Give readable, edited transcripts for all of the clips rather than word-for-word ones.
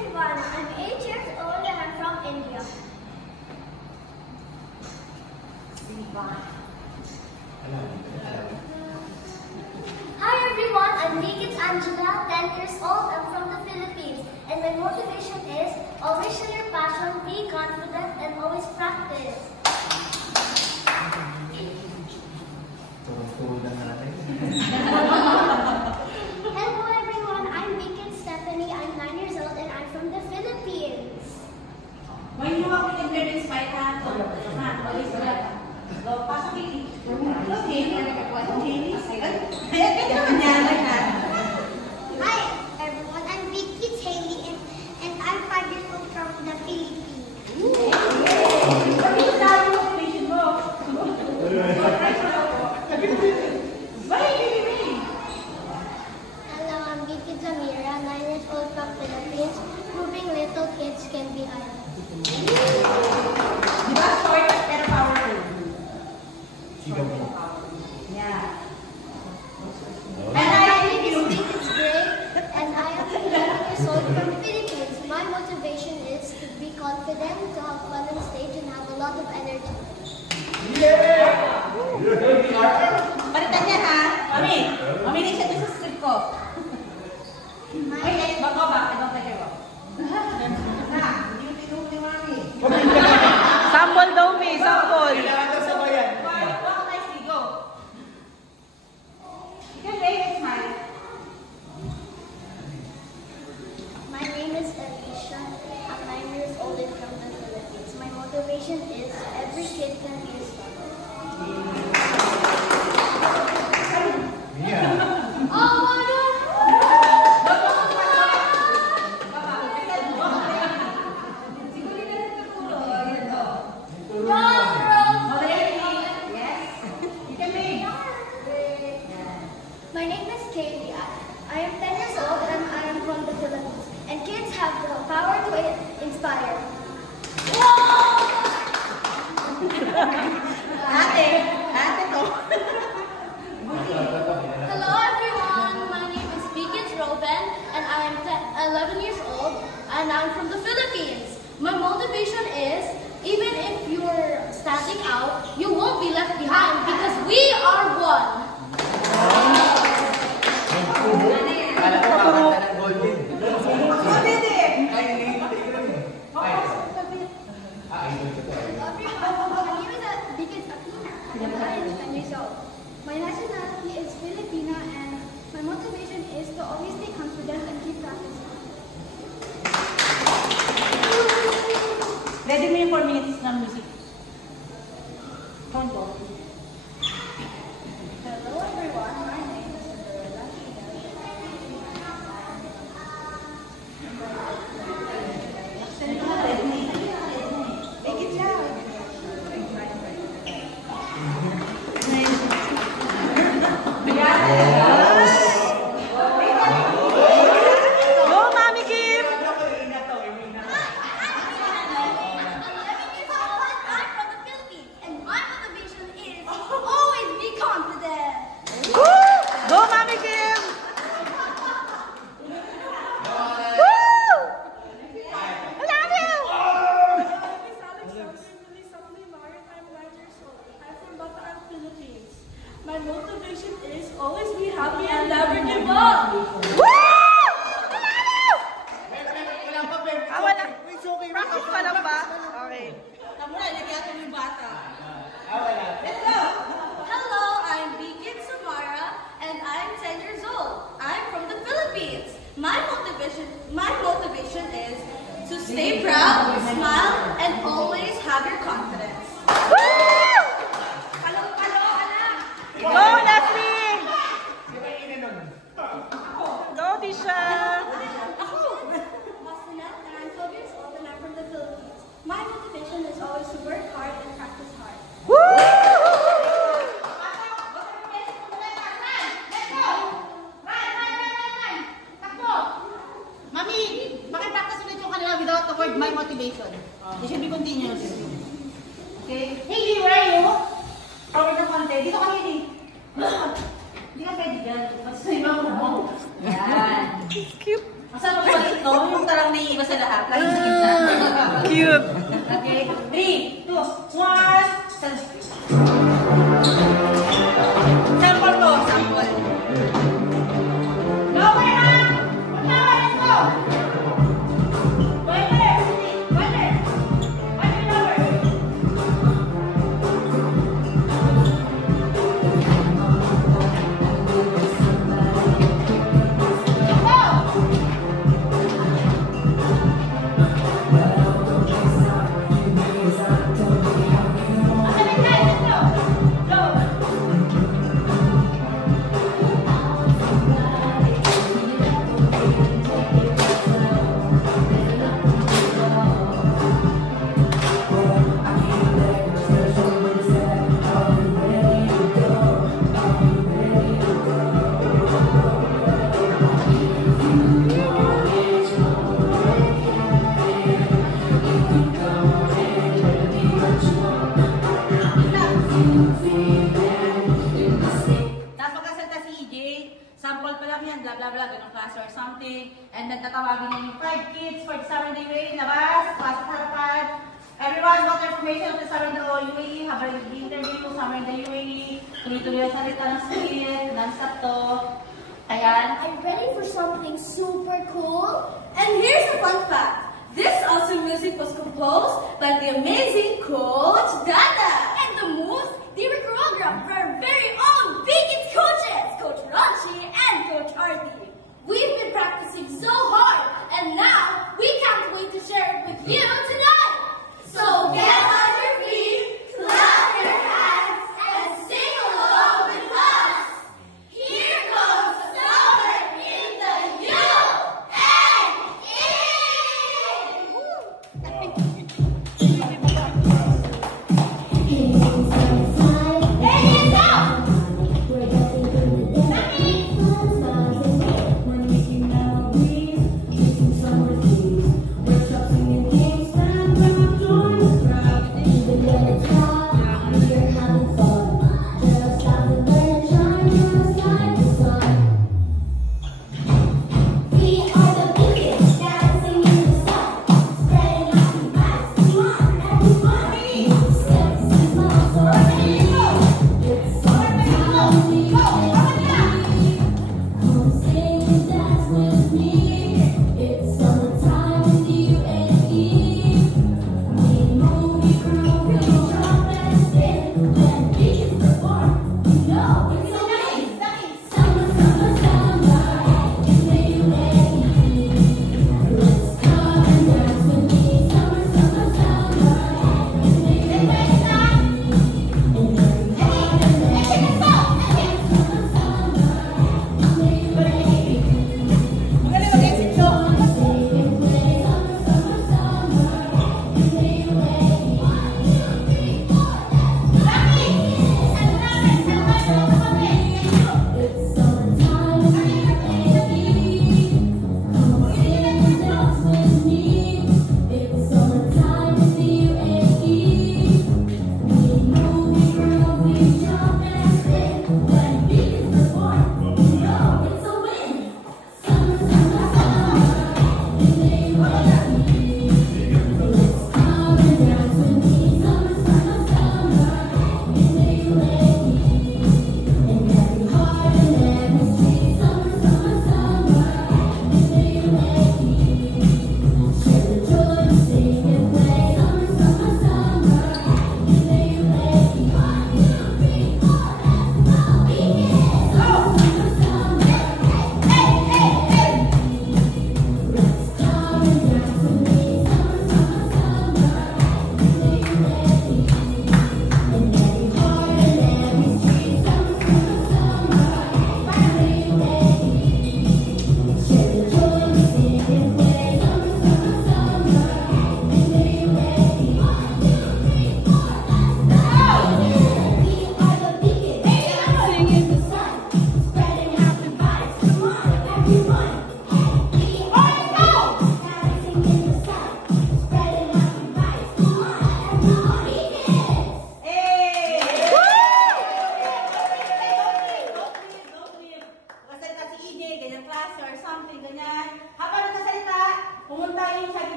Ivana. I'm 8 years old and I'm from India. Hi everyone, I'm Nikit Angela, 10 years old. I'm from the Philippines. And my motivation is always show your passion, be confident, and always practice. Hello everyone, I'm Nikit Stephanie. I'm 9 years old and I'm from the Philippines. When you walk in the middle, spike hand, always go past me. Hi everyone, I'm Vicky Haley and I'm 5 years old from the Philippines. Hello, I'm Vicky Zamira, 9 years old from Philippines, proving little kids can be idols. Yeah. My name is Gray, and I am 11 years old from the Philippines. My motivation is to be confident, to have fun on stage, and have a lot of energy. Palitan niya ha. Mami, maminig siya doon sa script ko. Wait, bako ba? I don't like it. Na, hindi yung tinuro ni Mami. Sample daw, may sample. Walk nicely, go. You can wave and smile. My name is Alicia. I'm 9 years old and from the Philippines. My motivation is every kid can be a star. Oh my God! My name is Kaylee. I am 10 years old and I am from the Philippines. And kids have the power to inspire. Ate to. Hello everyone, my name is Beacons Roven and I am 11 years old and I'm from the Philippines. My motivation is, even if you're standing out, you won't be left behind because we are one. My nationality is Filipina and my motivation is to always stay confident and keep practicing. Ready mo yung 4 minutes ng music. Count go. Hello everyone, my name is Cinderella. Take it down. Go, Mami Kim! I'm from the Philippines and my motivation is always be confident. Woo! Go, Mami Kim! Woo! I love you! My motivation is always be happy and never give up. Woo! I love you! Wala. Practice pa lang ba? Okay. Tamura, nagyato mo yung bata. Let's go. Hello, I'm Beacon Samara and I'm 10 years old. I'm from the Philippines. My motivation is to stay proud, smile, and always have your confidence. Woo! Go, Leslie! Go, Tisha! Masinat, and I'm 12 years old and I'm from the Philippines. My motivation is always to work hard and practice hard. Woo! Mami, bakit ulit yung kanila without the word my motivation? It should be continuous. Okay? Hey, where are you? Forward na konti. Dito ka, Haley. Hindi ka pwede dyan. Kasi sa iba mo. Yan. Cute. Masama ko ito, yung tarang naiiba sa lahat. Lagi sa gitna. Cute. Okay? 3, 2, 1. Sample to. Sample. Lower ha! Let's go! Lower! Lower! Lower! Tapos magkasalta si EJ, sample pa lang yan, blah blah blah, ganun class or something. And then tatawagin niyo yung 5 kids for the summer day UAE, labas, pasok sa harapan. Everyone, got information of the summer day UAE, habang nag-interview summer day UAE, tuloy-tuloy ang salita ng skill, non-stop to. Ayan. I'm ready for something super cool. And here's a fun fact. This awesome music was composed by the amazing Coach Dada. And the moves, they were choreographed by our very own Beacons coaches, Coach Ranchi and Coach Artie. We've been practicing so hard, and now we can't wait to share it with you tonight. So get on your feet, clap your hands, and sing along with us. Here comes summer in the When we can now breathe, making summer seas. We're stopping in Kingston.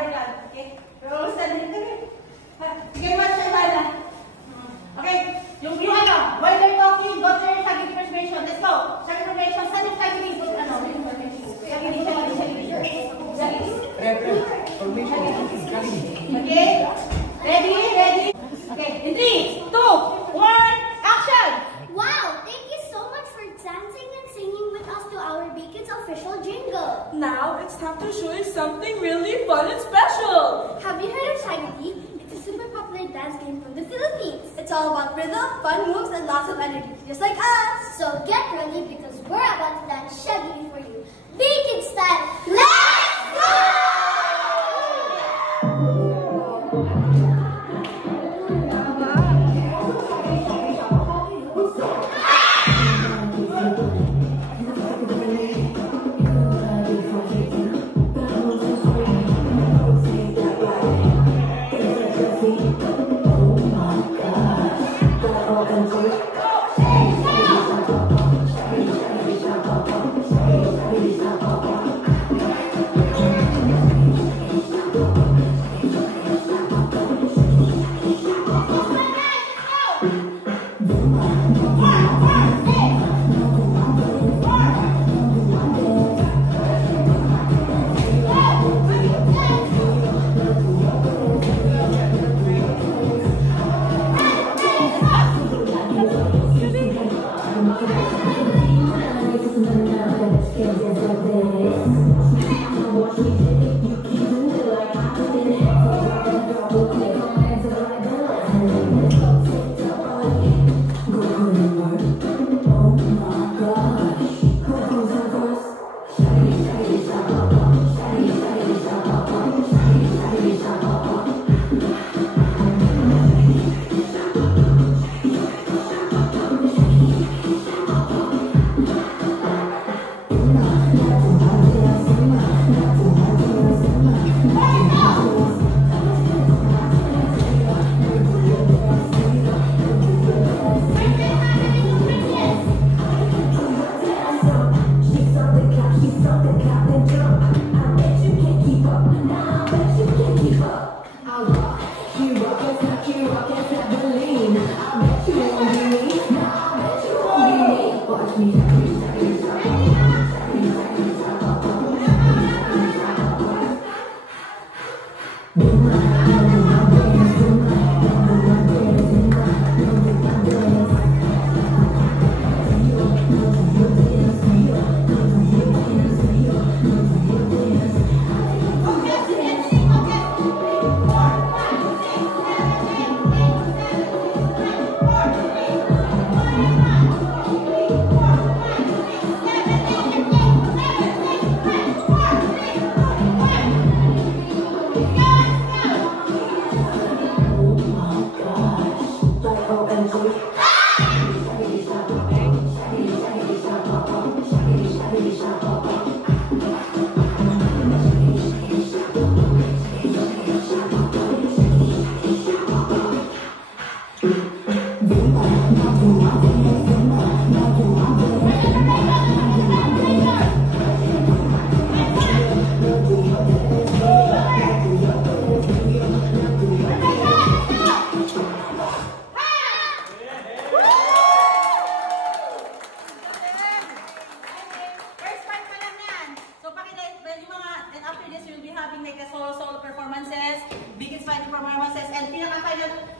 very glad. Okay? Pero standing. Sige, match siya sana. Okay, yung ano, while they're talking, go to your shaggy information. Let's go. Shaggy information. Saan yung shaggy dito? Ano? Shaggy dito. Okay? Ready? Ready? Okay, in 3, 2, 1, action! Wow! Thank you so much for dancing and singing with us to our Beacon's official jingle. Now it's time to show you something really fun and special. Have you heard of Shaggy? It's a super popular dance game from the Philippines. It's all about rhythm, fun moves, and lots of energy, just like us. So get ready because we're about to dance Shaggy for you. Beacon style. Let's go!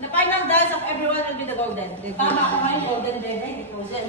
The final dance of everyone will be the golden. Tama ako ngayon, golden bed, hindi frozen.